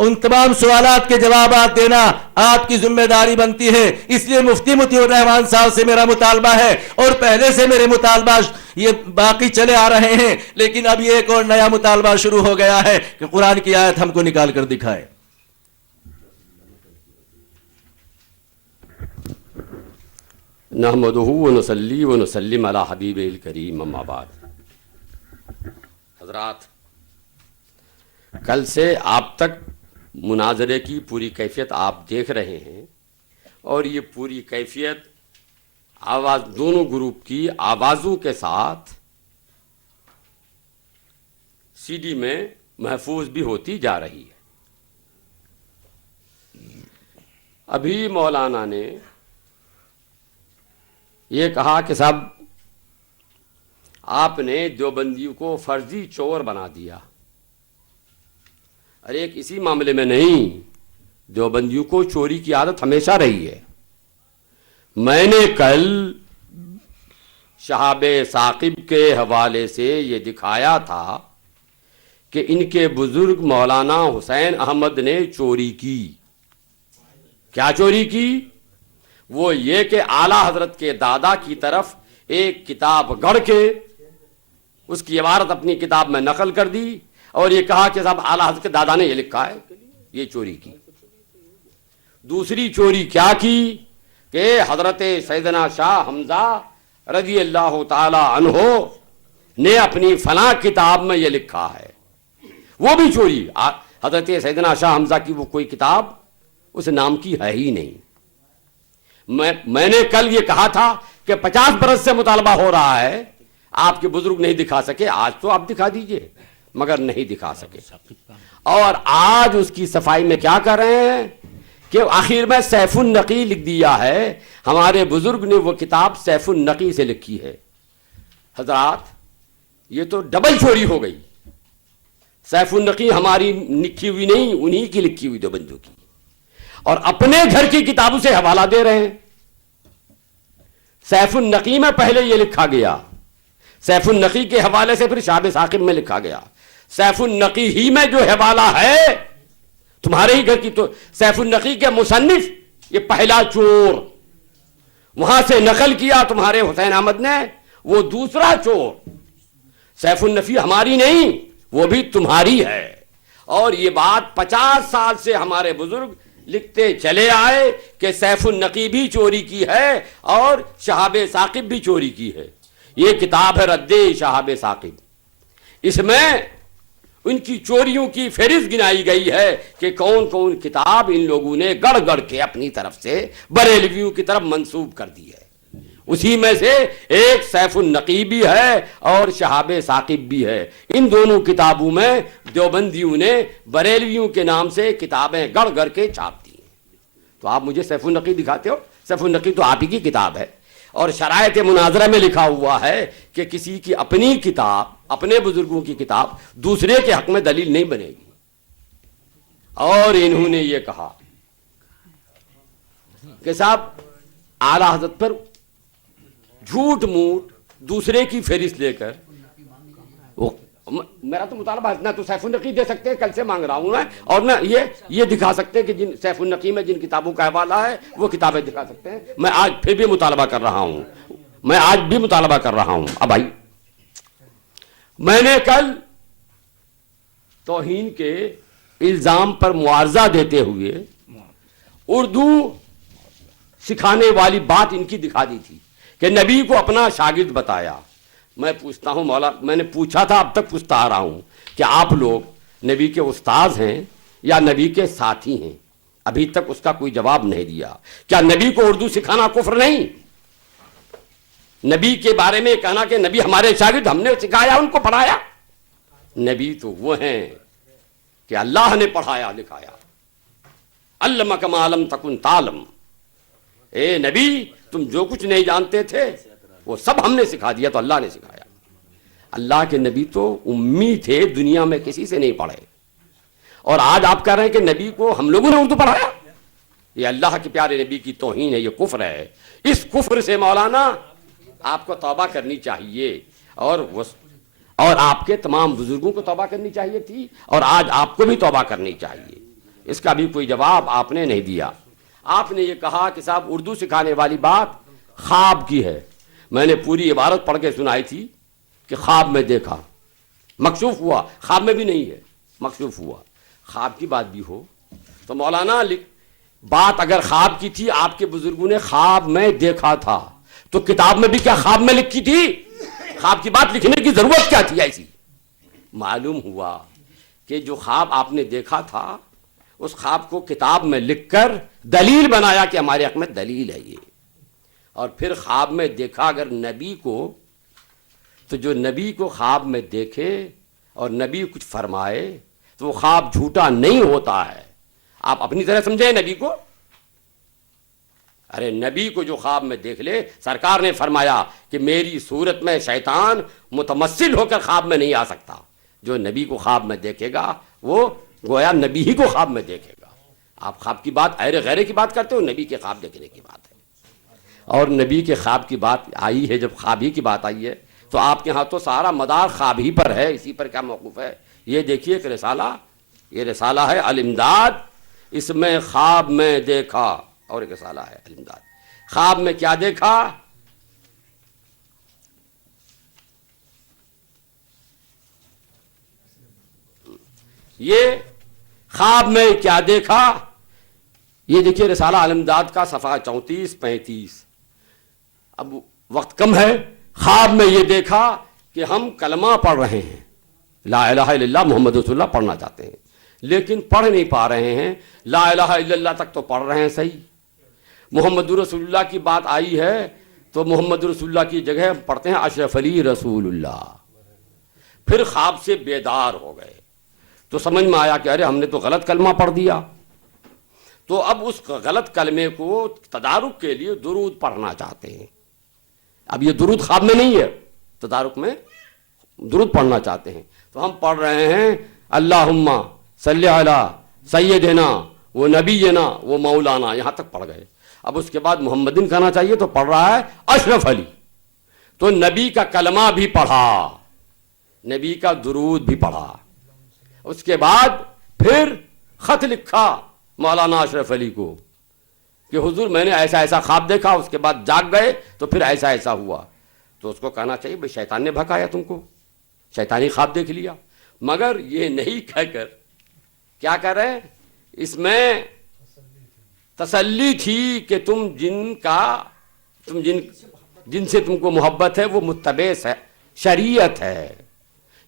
ان تمام سوالات کے جوابات دینا آپ کی ذمہ داری بنتی ہے. اس لیے مفتی مطیع الرحمان صاحب سے میرا مطالبہ ہے, اور پہلے سے میرے مطالبہ یہ باقی چلے آ رہے ہیں, لیکن اب یہ ایک اور نیا مطالبہ شروع ہو گیا ہے کہ قرآن کی آیت ہم کو نکال کر دکھائے. نحمدہ ونصلی ونسلم علی حبیب الکریم اما بعد. حضرات, کل سے آپ تک مناظرے کی پوری کیفیت آپ دیکھ رہے ہیں, اور یہ پوری کیفیت آواز دونوں گروپ کی آوازوں کے ساتھ سی ڈی میں محفوظ بھی ہوتی جا رہی ہے. ابھی مولانا نے یہ کہا کہ صاحب آپ نے دیوبندیوں کو فرضی چور بنا دیا. ارے ایک اسی معاملے میں نہیں, دیوبندیوں کو چوری کی عادت ہمیشہ رہی ہے. میں نے کل شہاب ثاقب کے حوالے سے یہ دکھایا تھا کہ ان کے بزرگ مولانا حسین احمد نے چوری کی. کیا چوری کی؟ وہ یہ کہ اعلیٰ حضرت کے دادا کی طرف ایک کتاب گڑھ کے اس کی عبارت اپنی کتاب میں نقل کر دی, اور یہ کہا کہ صاحب اعلیٰ حضرت کے دادا نے یہ لکھا ہے. یہ چوری کی. دوسری چوری کیا کی کہ حضرت سیدنا شاہ حمزہ رضی اللہ تعالی عنہ نے اپنی فلاں کتاب میں یہ لکھا ہے. وہ بھی چوری. حضرت سیدنا شاہ حمزہ کی وہ کوئی کتاب اس نام کی ہے ہی نہیں. میں نے کل یہ کہا تھا کہ 50 برس سے مطالبہ ہو رہا ہے, آپ کے بزرگ نہیں دکھا سکے. آج تو آپ دکھا دیجئے, مگر نہیں دکھا سکے. اور آج اس کی صفائی میں کیا کر رہے ہیں کہ آخر میں سیف النقی لکھ دیا ہے. ہمارے بزرگ نے وہ کتاب سیف النقی سے لکھی ہے. حضرات, یہ تو ڈبل چوری ہو گئی. سیف النقی ہماری لکھی ہوئی نہیں, انہی کی لکھی ہوئی دیوبندیوں کی, اور اپنے گھر کی کتابوں سے حوالہ دے رہے ہیں. سیف النقی میں پہلے یہ لکھا گیا, سیف النقی کے حوالے سے پھر شہاب ثاقب میں لکھا گیا. سیف النقی ہی میں جو حوالہ ہے تمہارے ہی گھر کی, تو سیف النقی کے مصنف یہ پہلا چور, وہاں سے نقل کیا تمہارے حسین احمد نے, وہ دوسرا چور. سیف النقی ہماری نہیں, وہ بھی تمہاری ہے. اور یہ بات 50 سال سے ہمارے بزرگ لکھتے چلے آئے کہ سیف النقی بھی چوری کی ہے اور شہاب ثاقب بھی چوری کی ہے. یہ کتاب ہے رد شہاب ثاقب. اس میں ان کی چوریوں کی فہرست گنائی گئی ہے کہ کون کون کتاب ان لوگوں نے گڑھ گڑھ کے اپنی طرف سے بریلویوں کی طرف منسوب کر دی ہے. اسی میں سے ایک سیف النقی بھی ہے اور شہاب ثاقب بھی ہے. ان دونوں کتابوں میں دیوبندیوں نے بریلویوں کے نام سے کتابیں گڑھ گڑھ کے چھاپ دی ہیں. تو آپ مجھے سیف النقی دکھاتے ہو؟ سیف النقی تو آپ ہی کی کتاب ہے, اور شرائط مناظرہ میں لکھا ہوا ہے کہ کسی کی اپنی کتاب, اپنے بزرگوں کی کتاب دوسرے کے حق میں دلیل نہیں بنے گی. اور انہوں نے یہ کہا کہ صاحب اعلیٰ حضرت پر جھوٹ موٹ دوسرے کی فہرست لے کر, میرا تو مطالبہ اتنا تو سیف النقی دے سکتے ہیں, کل سے مانگ رہا ہوں میں, اور نہ یہ دکھا سکتے ہیں کہ جن سیف النقی میں جن کتابوں کا حوالہ ہے وہ کتابیں دکھا سکتے ہیں. میں آج پھر بھی مطالبہ کر رہا ہوں, میں آج بھی مطالبہ کر رہا ہوں. اب بھائی, میں نے کل توہین کے الزام پر معارضہ دیتے ہوئے اردو سکھانے والی بات ان کی دکھا دی تھی کہ نبی کو اپنا شاگرد بتایا. میں پوچھتا ہوں مولا, میں نے پوچھا تھا, اب تک پوچھتا آ رہا ہوں کہ آپ لوگ نبی کے استاذ ہیں یا نبی کے ساتھی ہیں؟ ابھی تک اس کا کوئی جواب نہیں دیا. کیا نبی کو اردو سکھانا کفر نہیں؟ نبی کے بارے میں کہنا کہ نبی ہمارے شاگرد, ہم نے سکھایا, ان کو پڑھایا؟ نبی تو وہ ہیں کہ اللہ نے پڑھایا لکھایا. علمک ما لم تکن تعلم. اے نبی, تم جو کچھ نہیں جانتے تھے وہ سب ہم نے سکھا دیا. تو اللہ نے سکھایا. اللہ کے نبی تو امی تھے, دنیا میں کسی سے نہیں پڑھے, اور آج آپ کہہ رہے ہیں کہ نبی کو ہم لوگوں نے اردو پڑھایا. یہ اللہ کے پیارے نبی کی توہین ہے, یہ کفر ہے. اس کفر سے مولانا آپ کو توبہ کرنی چاہیے, اور آپ کے تمام بزرگوں کو توبہ کرنی چاہیے تھی, اور آج آپ کو بھی توبہ کرنی چاہیے. اس کا بھی کوئی جواب آپ نے نہیں دیا. آپ نے یہ کہا کہ صاحب اردو سکھانے والی بات خواب کی ہے. میں نے پوری عبارت پڑھ کے سنائی تھی کہ خواب میں دیکھا, مکشوف ہوا, خواب میں بھی نہیں ہے, مکشوف ہوا. خواب کی بات بھی ہو تو مولانا بات اگر خواب کی تھی, آپ کے بزرگوں نے خواب میں دیکھا تھا, تو کتاب میں بھی کیا خواب میں لکھی تھی؟ خواب کی بات لکھنے کی ضرورت کیا تھی ایسی؟ معلوم ہوا کہ جو خواب آپ نے دیکھا تھا اس خواب کو کتاب میں لکھ کر دلیل بنایا کہ ہمارے حق میں دلیل ہے یہ. اور پھر خواب میں دیکھا اگر نبی کو, تو جو نبی کو خواب میں دیکھے اور نبی کچھ فرمائے تو وہ خواب جھوٹا نہیں ہوتا ہے. آپ اپنی طرح سمجھیں نبی کو. ارے نبی کو جو خواب میں دیکھ لے, سرکار نے فرمایا کہ میری صورت میں شیطان متمثل ہو کر خواب میں نہیں آ سکتا. جو نبی کو خواب میں دیکھے گا وہ گویا نبی ہی کو خواب میں دیکھے گا. آپ خواب کی بات ایرے غیرے کی بات کرتے ہو, نبی کے خواب دیکھنے کی بات ہے. اور نبی کے خواب کی بات آئی ہے, جب خواب ہی کی بات آئی ہے تو آپ کے ہاں تو سارا مدار خواب ہی پر ہے, اسی پر کیا موقوف ہے. یہ دیکھیے کہ رسالہ, یہ رسالہ ہے الامداد, اس میں خواب میں دیکھا, اور ایک رسالہ ہے الامداد. خواب میں کیا دیکھا؟ یہ خواب میں کیا دیکھا, یہ دیکھیے رسالہ الامداد کا صفحہ 34-35. اب وقت کم ہے. خواب میں یہ دیکھا کہ ہم کلمہ پڑھ رہے ہیں, لا الہ الا اللہ محمد رسول اللہ پڑھنا چاہتے ہیں, لیکن پڑھ نہیں پا رہے ہیں. لا الہ الا اللہ تک تو پڑھ رہے ہیں صحیح, محمد رسول اللہ کی بات آئی ہے تو محمد رسول اللہ کی جگہ ہم پڑھتے ہیں اشرف علی رسول اللہ. پھر خواب سے بیدار ہو گئے تو سمجھ میں آیا کہ ارے ہم نے تو غلط کلمہ پڑھ دیا. تو اب اس غلط کلمے کو تدارک کے لیے درود پڑھنا چاہتے ہیں. اب یہ درود خواب میں نہیں ہے, تدارک میں درود پڑھنا چاہتے ہیں. تو ہم پڑھ رہے ہیں اللہم صلی علی سیدنا و نبینا و مولانا, یہاں تک پڑھ گئے. اب اس کے بعد محمدن کہنا چاہیے تو پڑھ رہا ہے اشرف علی. تو نبی کا کلمہ بھی پڑھا, نبی کا درود بھی پڑھا. اس کے بعد پھر خط لکھا مولانا اشرف علی کو کہ حضور میں نے ایسا ایسا خواب دیکھا. اس کے بعد جاگ گئے تو پھر ایسا ایسا ہوا. تو اس کو کہنا چاہیے بھائی شیطان نے بھکایا تم کو, شیطانی خواب دیکھ لیا. مگر یہ نہیں کہہ کر کیا کر رہے ہیں, اس میں تسلی تھی کہ تم جن سے تم کو محبت ہے وہ متبع شریعت ہے.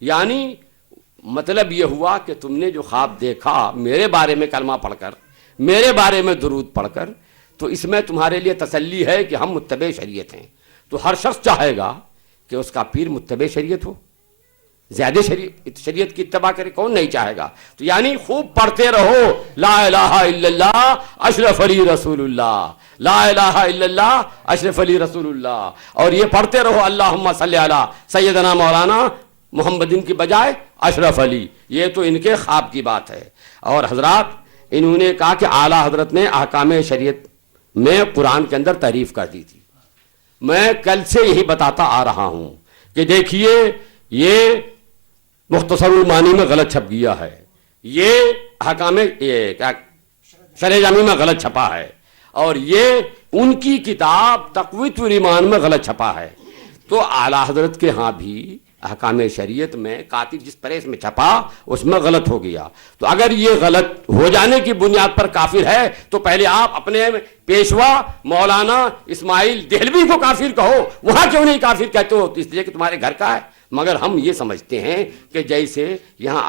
یعنی مطلب یہ ہوا کہ تم نے جو خواب دیکھا میرے بارے میں کلمہ پڑھ کر, میرے بارے میں درود پڑھ کر, تو اس میں تمہارے لیے تسلی ہے کہ ہم متبع شریعت ہیں. تو ہر شخص چاہے گا کہ اس کا پیر متبع شریعت ہو, زیادہ شریعت کی اتباع کرے, کون نہیں چاہے گا. تو یعنی خوب پڑھتے رہو لا الہ الا اللہ اشرف علی رسول اللہ, لا الہ الا اللہ اشرف علی رسول اللہ. اور یہ پڑھتے رہو اللہم صلی علی سیدنا مولانا محمدن کی بجائے اشرف علی. یہ تو ان کے خواب کی بات ہے. اور حضرات انہوں نے کہا کہ اعلیٰ حضرت نے احکام شریعت میں قرآن کے اندر تعریف کر دی تھی. میں کل سے یہی بتاتا آ رہا ہوں کہ دیکھیے یہ مختصر المعانی میں غلط چھپ گیا ہے, یہ احکام شرح جامی میں غلط چھپا ہے, اور یہ ان کی کتاب تقویۃ الایمان میں غلط چھپا ہے. تو اعلیٰ حضرت کے ہاں بھی احکام شریعت میں کاتب جس پریس میں چھپا اس میں غلط ہو گیا. تو اگر یہ غلط ہو جانے کی بنیاد پر کافر ہے تو پہلے آپ اپنے پیشوا مولانا اسماعیل دہلوی کو کافر کہو, وہاں کیوں نہیں کافر کہتے ہو؟ اس لیے کہ تمہارے گھر کا ہے. مگر ہم یہ سمجھتے ہیں کہ جیسے یہاں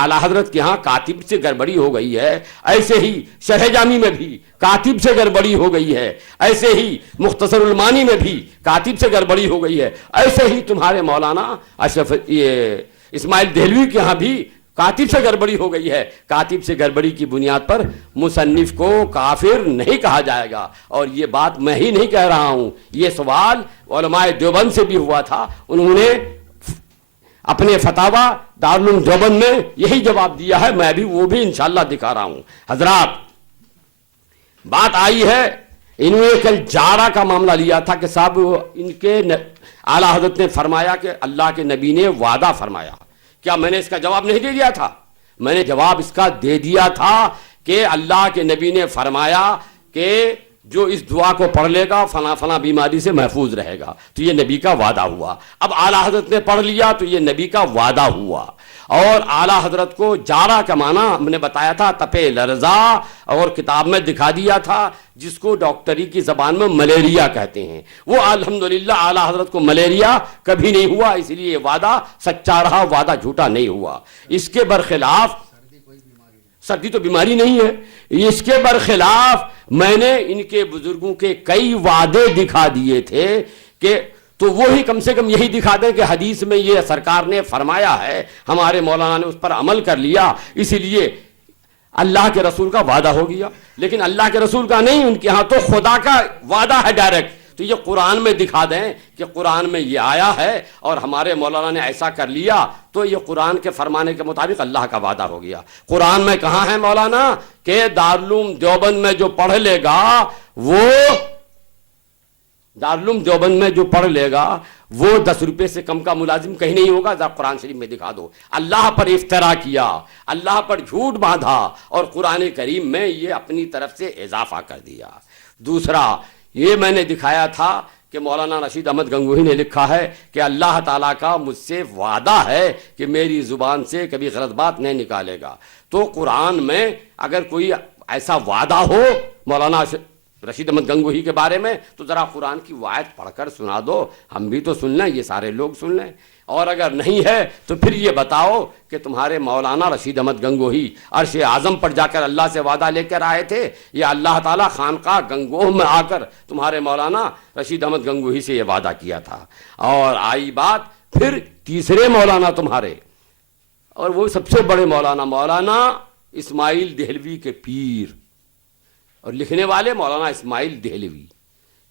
اعلیٰ حضرت کے ہاں کاتب سے گڑبڑی ہو گئی ہے, ایسے ہی شرح جامی میں بھی کاتب سے گڑبڑی ہو گئی ہے, ایسے ہی مختصر المعانی میں بھی کاتب سے گڑبڑی ہو گئی ہے, ایسے ہی تمہارے مولانا اشرف اسماعیل دہلوی کے ہاں بھی کاتب سے گڑبڑی ہو گئی ہے. کاتب سے گڑبڑی کی بنیاد پر مصنف کو کافر نہیں کہا جائے گا. اور یہ بات میں ہی نہیں کہہ رہا ہوں, یہ سوال علماء دیوبند سے بھی ہوا تھا. انہوں نے اپنے فتاوی دارالعلوم دیوبند میں یہی جواب دیا ہے, میں بھی وہ بھی انشاءاللہ دکھا رہا ہوں. حضرات بات آئی ہے, انہوں نے کل جارہ کا معاملہ لیا تھا کہ صاحب ان کے اعلیٰ حضرت نے فرمایا کہ اللہ کے نبی نے وعدہ فرمایا. کیا میں نے اس کا جواب نہیں دے دیا تھا؟ میں نے جواب اس کا دے دیا تھا کہ اللہ کے نبی نے فرمایا کہ جو اس دعا کو پڑھ لے گا فلاں فلاں بیماری سے محفوظ رہے گا، تو یہ نبی کا وعدہ ہوا۔ اب اعلیٰ حضرت نے پڑھ لیا تو یہ نبی کا وعدہ ہوا۔ اور اعلیٰ حضرت کو جارہ کا معنی ہم نے بتایا تھا تپے لرزا، اور کتاب میں دکھا دیا تھا، جس کو ڈاکٹری کی زبان میں ملیریا کہتے ہیں۔ وہ الحمدللہ اعلیٰ حضرت کو ملیریا کبھی نہیں ہوا، اس لیے یہ وعدہ سچا رہا، وعدہ جھوٹا نہیں ہوا۔ اس کے برخلاف سردی تو بیماری نہیں ہے، اس کے برخلاف میں نے ان کے بزرگوں کے کئی وعدے دکھا دیے تھے کہ تو وہی کم سے کم یہی دکھا دیں کہ حدیث میں یہ سرکار نے فرمایا ہے، ہمارے مولانا نے اس پر عمل کر لیا، اسی لیے اللہ کے رسول کا وعدہ ہو گیا۔ لیکن اللہ کے رسول کا نہیں، ان کے ہاں تو خدا کا وعدہ ہے ڈائریکٹ۔ تو یہ قرآن میں دکھا دیں کہ قرآن میں یہ آیا ہے اور ہمارے مولانا نے ایسا کر لیا، تو یہ قرآن کے فرمانے کے مطابق اللہ کا وعدہ ہو گیا۔ قرآن میں کہاں ہے مولانا کہ دارالعلوم دیوبند میں جو پڑھ لے گا وہ دارالعلوم دیوبند میں جو پڑھ لے گا وہ 10 روپے سے کم کا ملازم کہیں نہیں ہوگا؟ ذرا قرآن شریف میں دکھا دو۔ اللہ پر افترا کیا، اللہ پر جھوٹ باندھا، اور قرآن کریم میں یہ اپنی طرف سے اضافہ کر دیا۔ دوسرا یہ میں نے دکھایا تھا کہ مولانا رشید احمد گنگوہی نے لکھا ہے کہ اللہ تعالیٰ کا مجھ سے وعدہ ہے کہ میری زبان سے کبھی غلط بات نہیں نکالے گا۔ تو قرآن میں اگر کوئی ایسا وعدہ ہو مولانا رشید احمد گنگوہی کے بارے میں تو ذرا قرآن کی آیت پڑھ کر سنا دو، ہم بھی تو سن لیں، یہ سارے لوگ سن لیں۔ اور اگر نہیں ہے تو پھر یہ بتاؤ کہ تمہارے مولانا رشید احمد گنگوہی عرش اعظم پر جا کر اللہ سے وعدہ لے کر آئے تھے، یا اللہ تعالیٰ خانقاہ گنگوہ میں آ کر تمہارے مولانا رشید احمد گنگوہی سے یہ وعدہ کیا تھا؟ اور آئی بات پھر تیسرے مولانا تمہارے، اور وہ سب سے بڑے مولانا اسماعیل دہلوی کے پیر، اور لکھنے والے مولانا اسماعیل دہلوی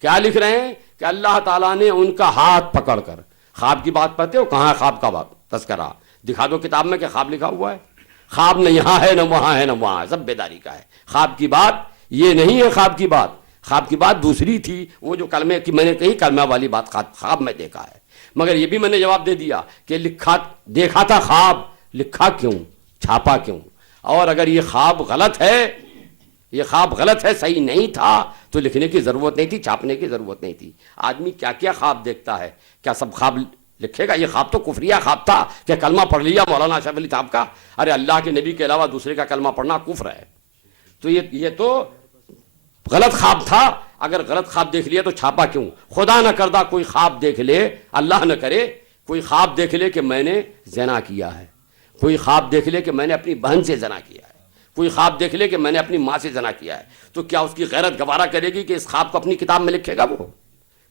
کیا لکھ رہے ہیں کہ اللہ تعالیٰ نے ان کا ہاتھ پکڑ کر، خواب کی بات پڑھتے ہو، کہاں ہے خواب کا بات تذکرہ؟ دکھا دو کتاب میں کہ خواب لکھا ہوا ہے؟ خواب نہ یہاں ہے نہ وہاں ہے نہ وہاں ہے، سب بیداری کا ہے۔ خواب کی بات یہ نہیں ہے، خواب کی بات دوسری تھی، وہ جو کلمے کی میں نے کہی، کلمہ والی بات خواب میں دیکھا ہے۔ مگر یہ بھی میں نے جواب دے دیا کہ دیکھا تھا خواب، لکھا کیوں، چھاپا کیوں؟ اور اگر یہ خواب غلط ہے، صحیح نہیں تھا تو لکھنے کی ضرورت نہیں تھی، چھاپنے کی ضرورت نہیں تھی۔ آدمی کیا کیا خواب دیکھتا ہے، کیا سب خواب لکھے گا؟ یہ خواب تو کفریہ خواب تھا کہ کلمہ پڑھ لیا مولانا اشرف علی صاحب کا۔ ارے اللہ کے نبی کے علاوہ دوسرے کا کلمہ پڑھنا کفر ہے۔ تو یہ تو غلط خواب تھا۔ اگر غلط خواب دیکھ لیا تو چھاپا کیوں؟ خدا نہ کردہ کوئی خواب دیکھ لے، اللہ نہ کرے، کوئی خواب دیکھ لے کہ میں نے زنا کیا ہے، کوئی خواب دیکھ لے کہ میں نے اپنی بہن سے زنا کیا ہے، کوئی خواب دیکھ لے کہ میں نے اپنی ماں سے زنا کیا ہے، تو کیا اس کی غیرت گوارا کرے گی کہ اس خواب کو اپنی کتاب میں لکھے گا؟ وہ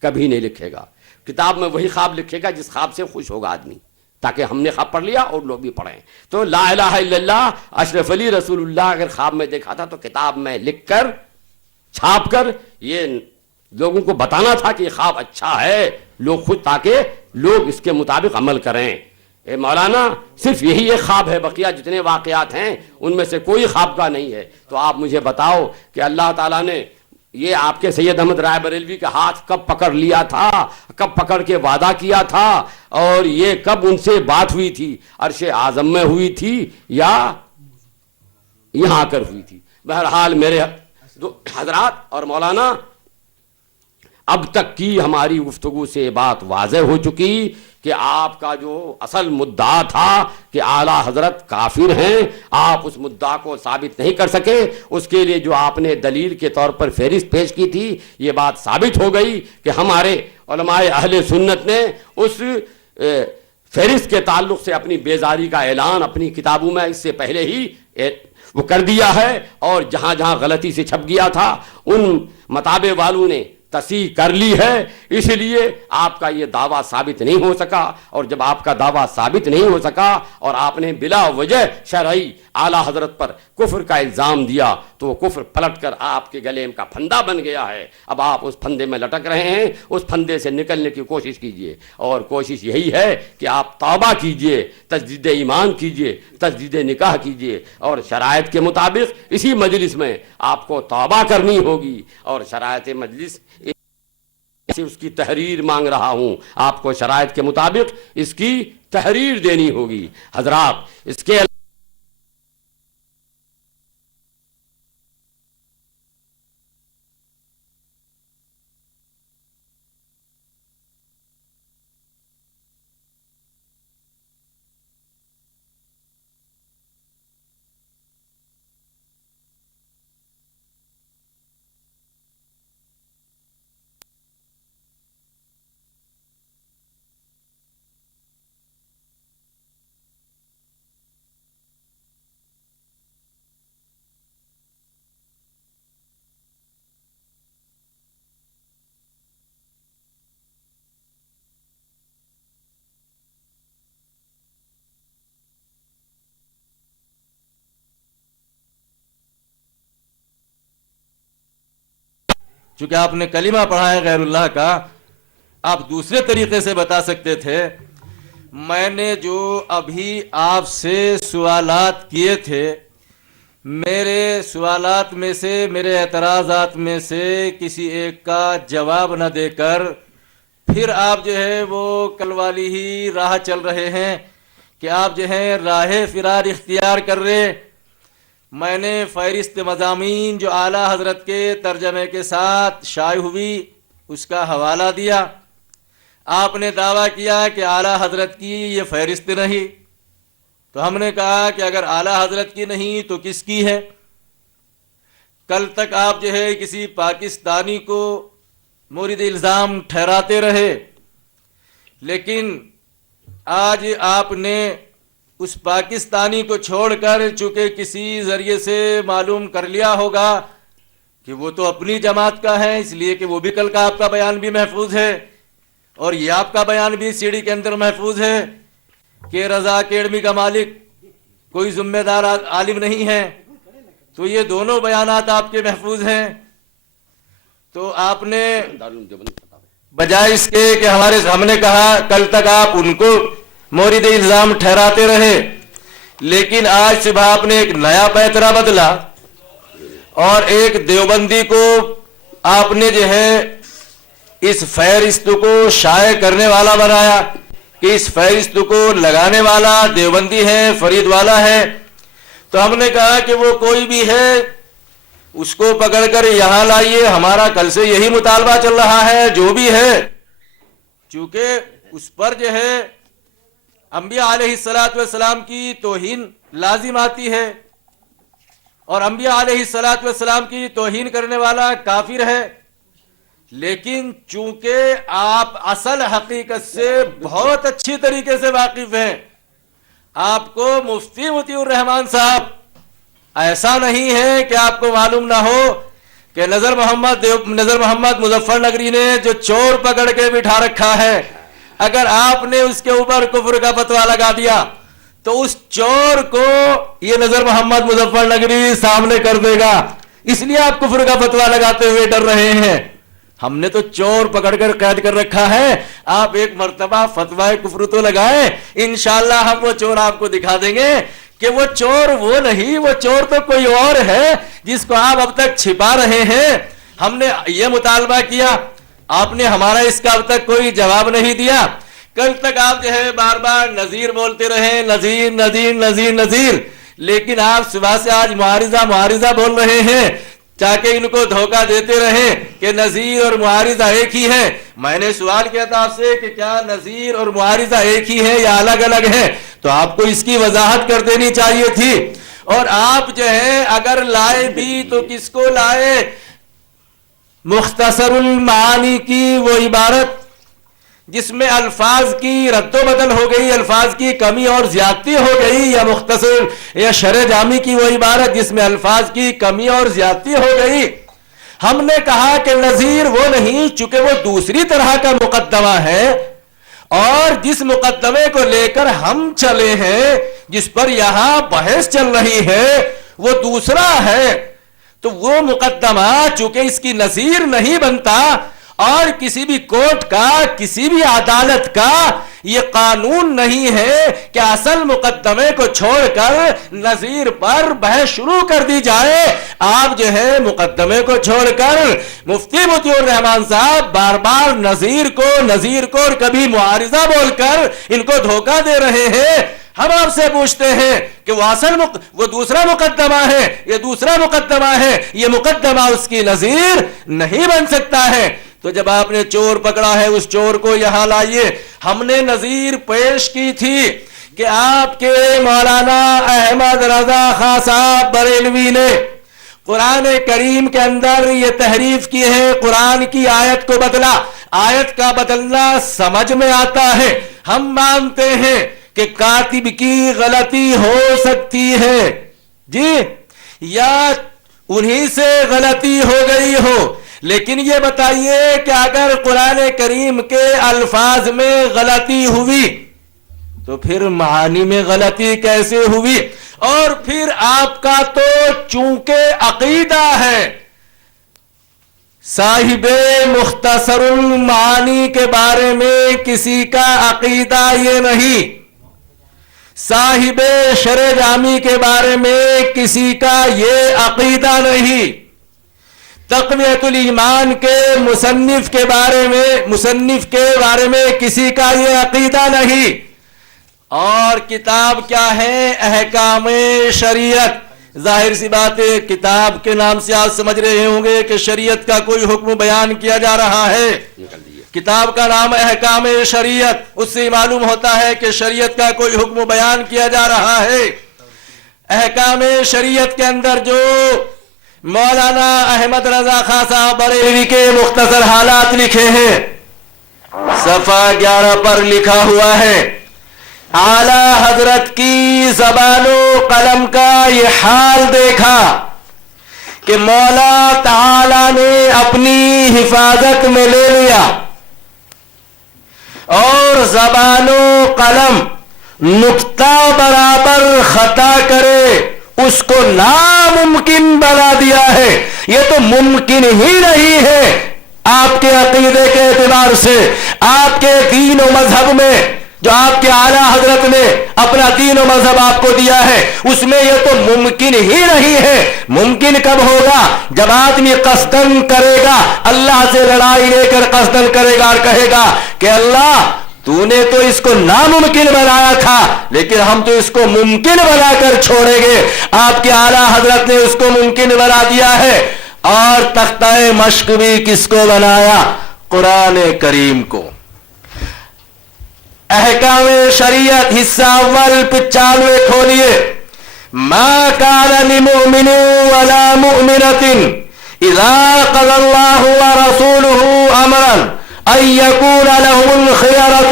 کبھی نہیں لکھے گا۔ کتاب میں وہی خواب لکھے گا جس خواب سے خوش ہوگا آدمی، تاکہ ہم نے خواب پڑھ لیا اور لوگ بھی پڑھیں۔ تو لا الہ الا اللہ اشرف علی رسول اللہ اگر خواب میں دیکھا تھا تو کتاب میں لکھ کر، چھاپ کر یہ لوگوں کو بتانا تھا کہ یہ خواب اچھا ہے، لوگ خود، تاکہ لوگ اس کے مطابق عمل کریں۔ اے مولانا صرف یہی ایک خواب ہے، بقیہ جتنے واقعات ہیں ان میں سے کوئی خواب کا نہیں ہے۔ تو آپ مجھے بتاؤ کہ اللہ تعالیٰ نے یہ آپ کے سید احمد رائے بریلوی کا ہاتھ کب پکڑ لیا تھا، کب پکڑ کے وعدہ کیا تھا، اور یہ کب ان سے بات ہوئی تھی؟ عرش اعظم میں ہوئی تھی یا یہاں کر ہوئی تھی؟ بہرحال میرے حضرات اور مولانا، اب تک کی ہماری گفتگو سے بات واضح ہو چکی کہ آپ کا جو اصل مدعا تھا کہ اعلیٰ حضرت کافر ہیں، آپ اس مدعا کو ثابت نہیں کر سکے۔ اس کے لیے جو آپ نے دلیل کے طور پر فہرست پیش کی تھی، یہ بات ثابت ہو گئی کہ ہمارے علماء اہل سنت نے اس فہرست کے تعلق سے اپنی بیزاری کا اعلان اپنی کتابوں میں اس سے پہلے ہی وہ کر دیا ہے، اور جہاں جہاں غلطی سے چھپ گیا تھا ان مطابع والوں نے تصحیح کر لی ہے۔ اس لیے آپ کا یہ دعویٰ ثابت نہیں ہو سکا، اور جب آپ کا دعویٰ ثابت نہیں ہو سکا اور آپ نے بلا وجہ شرعی اعلیٰ حضرت پر کفر کا الزام دیا، تو وہ کفر پلٹ کر آپ کے گلے کا پھندا بن گیا ہے۔ اب آپ اس پھندے میں لٹک رہے ہیں، اس پھندے سے نکلنے کی کوشش کیجئے، اور کوشش یہی ہے کہ آپ توبہ کیجئے، تجدید ایمان کیجئے، تجدید نکاح کیجئے، اور شرائط کے مطابق اسی مجلس میں آپ کو توبہ کرنی ہوگی، اور شرائط مجلس سے اس کی تحریر مانگ رہا ہوں، آپ کو شرائط کے مطابق اس کی تحریر دینی ہوگی۔ حضرات اس کے چونکہ آپ نے کلمہ پڑھا ہے غیر اللہ کا، آپ دوسرے طریقے سے بتا سکتے تھے۔ میں نے جو ابھی آپ سے سوالات کیے تھے، میرے سوالات میں سے، میرے اعتراضات میں سے کسی ایک کا جواب نہ دے کر پھر آپ جو ہے وہ کل والی ہی راہ چل رہے ہیں کہ آپ جو ہے راہ فرار اختیار کر رہے۔ میں نے فہرست مضامین جو اعلیٰ حضرت کے ترجمے کے ساتھ شائع ہوئی اس کا حوالہ دیا۔ آپ نے دعویٰ کیا کہ اعلیٰ حضرت کی یہ فہرست نہیں، تو ہم نے کہا کہ اگر اعلیٰ حضرت کی نہیں تو کس کی ہے؟ کل تک آپ جو ہے کسی پاکستانی کو مورد الزام ٹھہراتے رہے، لیکن آج آپ نے اس پاکستانی کو چھوڑ کر چونکہ کسی ذریعے سے معلوم کر لیا ہوگا کہ وہ تو اپنی جماعت کا ہے، اس لیے کہ وہ بھی کل کا آپ کا بیان بھی محفوظ ہے اور یہ آپ کا بیان بھی سی ڈی کے اندر محفوظ ہے کہ رضا اکیڈمی کا مالک کوئی ذمہ دار عالم نہیں ہے، تو یہ دونوں بیانات آپ کے محفوظ ہیں۔ تو آپ نے بجائے اس کے کہ ہم نے کہا کل تک آپ ان کو مورد الزام ٹھہراتے رہے، لیکن آج صبح آپ نے ایک نیا پیترا بدلا اور ایک دیوبندی کو آپ نے جو ہے اس فہرست کو شائع کرنے والا بنایا کہ اس فہرست کو لگانے والا دیوبندی ہے، فرید والا ہے۔ تو ہم نے کہا کہ وہ کوئی بھی ہے اس کو پکڑ کر یہاں لائیے، ہمارا کل سے یہی مطالبہ چل رہا ہے جو بھی ہے، چونکہ اس پر جو ہے انبیاء علیہ السلام کی توہین لازم آتی ہے اور انبیاء علیہ السلام کی توہین کرنے والا کافر ہے، لیکن چونکہ آپ اصل حقیقت سے بہت اچھی طریقے سے واقف ہیں، آپ کو مفتی مطیع الرحمان صاحب ایسا نہیں ہے کہ آپ کو معلوم نہ ہو کہ نظر محمد مظفر نگری نے جو چور پکڑ کے بٹھا رکھا ہے، اگر آپ نے اس کے اوپر کفر کا فتویٰ لگا دیا تو اس چور کو یہ نظر محمد مظفر نگری سامنے کر دے گا، اس لیے آپ کفر کا فتویٰ لگاتے ہوئے ڈر رہے ہیں۔ ہم نے تو چور پکڑ کر قید کر رکھا ہے، آپ ایک مرتبہ فتویٰ کفر تو لگائیں، انشاءاللہ ہم وہ چور آپ کو دکھا دیں گے کہ وہ چور وہ نہیں، وہ چور تو کوئی اور ہے جس کو آپ اب تک چھپا رہے ہیں۔ ہم نے یہ مطالبہ کیا، آپ نے ہمارا اس کا اب تک کوئی جواب نہیں دیا۔ کل تک آپ جو ہے بار بار نذیر بولتے رہے، نذیر نذیر نذیر نذیر، لیکن آپ صبح سے آج معارضہ بول رہے ہیں تاکہ ان کو دھوکہ دیتے رہیں کہ نذیر اور معارضہ ایک ہی ہے۔ میں نے سوال کیا تھا آپ سے کہ کیا نذیر اور معارضہ ایک ہی ہے یا الگ الگ ہے، تو آپ کو اس کی وضاحت کر دینی چاہیے تھی۔ اور آپ جو ہے اگر لائے بھی تو کس کو لائے؟ مختصر المعانی کی وہ عبارت جس میں الفاظ کی رد و بدل ہو گئی، الفاظ کی کمی اور زیادتی ہو گئی، یا مختصر یا شرح جامی کی وہ عبارت جس میں الفاظ کی کمی اور زیادتی ہو گئی۔ ہم نے کہا کہ نظیر وہ نہیں، چونکہ وہ دوسری طرح کا مقدمہ ہے، اور جس مقدمے کو لے کر ہم چلے ہیں، جس پر یہاں بحث چل رہی ہے، وہ دوسرا ہے۔ تو وہ مقدمہ چونکہ اس کی نظیر نہیں بنتا، اور کسی بھی کورٹ کا، کسی بھی عدالت کا یہ قانون نہیں ہے کہ اصل مقدمے کو چھوڑ کر نظیر پر بحث شروع کر دی جائے۔ آپ جو ہے مقدمے کو چھوڑ کر مفتی مطیع الرحمان صاحب بار بار نظیر کو اور کبھی معارضہ بول کر ان کو دھوکہ دے رہے ہیں۔ ہم آپ سے پوچھتے ہیں کہ وہ دوسرا مقدمہ ہے، یہ دوسرا مقدمہ ہے، یہ مقدمہ اس کی نظیر نہیں بن سکتا ہے۔ تو جب آپ نے چور پکڑا ہے اس چور کو یہاں لائیے۔ ہم نے نظیر پیش کی تھی کہ آپ کے مولانا احمد رضا خان صاحب بریلوی نے قرآن کریم کے اندر یہ تحریف کی ہے، قرآن کی آیت کو بدلا۔ آیت کا بدلنا سمجھ میں آتا ہے، ہم مانتے ہیں کہ کاتب کی غلطی ہو سکتی ہے جی، یا انہی سے غلطی ہو گئی ہو، لیکن یہ بتائیے کہ اگر قرآن کریم کے الفاظ میں غلطی ہوئی تو پھر معانی میں غلطی کیسے ہوئی؟ اور پھر آپ کا تو چونکہ عقیدہ ہے صاحب مختصر المعانی کے بارے میں کسی کا عقیدہ یہ نہیں، صاحب شرح جامی کے بارے میں کسی کا یہ عقیدہ نہیں، تقویت الایمان کے مصنف کے بارے میں کسی کا یہ عقیدہ نہیں۔ اور کتاب کیا ہے؟ احکام شریعت۔ ظاہر سی بات ہے، کتاب کے نام سے آپ سمجھ رہے ہوں گے کہ شریعت کا کوئی حکم بیان کیا جا رہا ہے۔ کتاب کا نام احکام شریعت، اس سے معلوم ہوتا ہے کہ شریعت کا کوئی حکم بیان کیا جا رہا ہے۔ احکام شریعت کے اندر جو مولانا احمد رضا خان صاحب بریلوی کے مختصر حالات لکھے ہیں، صفحہ 11 پر لکھا ہوا ہے، اعلیٰ حضرت کی زبان و قلم کا یہ حال دیکھا کہ مولا تعالی نے اپنی حفاظت میں لے لیا اور زبان و قلم نقطہ برابر خطا کرے اس کو ناممکن بنا دیا ہے۔ یہ تو ممکن ہی نہیں ہے آپ کے عقیدے کے اعتبار سے، آپ کے دین و مذہب میں جو آپ کے اعلیٰ حضرت نے اپنا دین و مذہب آپ کو دیا ہے، اس میں یہ تو ممکن ہی نہیں ہے۔ ممکن کب ہوگا؟ جب آدمی قصدن کرے گا، اللہ سے لڑائی لے کر قصدن کرے گا اور کہے گا کہ اللہ تو نے تو اس کو ناممکن بنایا تھا، لیکن ہم تو اس کو ممکن بنا کر چھوڑیں گے۔ آپ کے اعلیٰ حضرت نے اس کو ممکن بنا دیا ہے۔ اور تختہ مشق بھی کس کو بنایا؟ قرآن کریم کو۔ احکام شریعت حصہ اول 95 کھولیے۔ ما کان لمؤمن ولا مؤمنۃ اذا قضى اللہ ورسولہ امرا ان یکون لهم الخیرۃ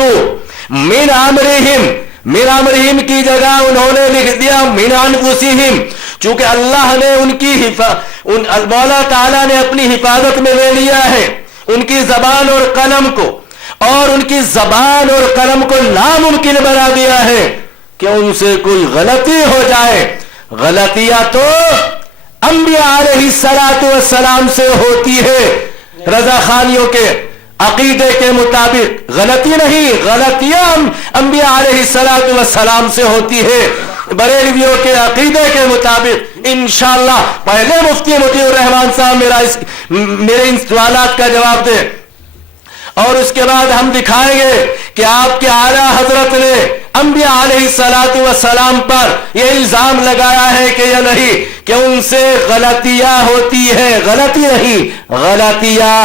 من امرہم کی جگہ انہوں نے لکھ دیا من انفسہم، چونکہ اللہ نے مولا تعالیٰ نے اپنی حفاظت میں لے لیا ہے ان کی زبان اور قلم کو، اور ان کی زبان اور قلم کو ناممکن بنا دیا ہے کہ ان سے کوئی غلطی ہو جائے۔ غلطیاں تو انبیاء علیہ السلام سے ہوتی ہے۔ رضا خانیوں کے عقیدے کے مطابق غلطی نہیں، غلطیاں انبیاء علیہ السلام سے ہوتی ہے۔ بریلویوں کے عقیدے کے مطابق انشاءاللہ پہلے مفتی مطیع الرحمان صاحب میرے ان سوالات کا جواب دیں، اور اس کے بعد ہم دکھائیں گے کہ آپ کے اعلیٰ حضرت نے انبیاء علیہ السلام پر یہ الزام لگایا ہے کہ یا نہیں کہ ان سے غلطیاں ہوتی ہیں۔ غلطی نہیں، غلطیاں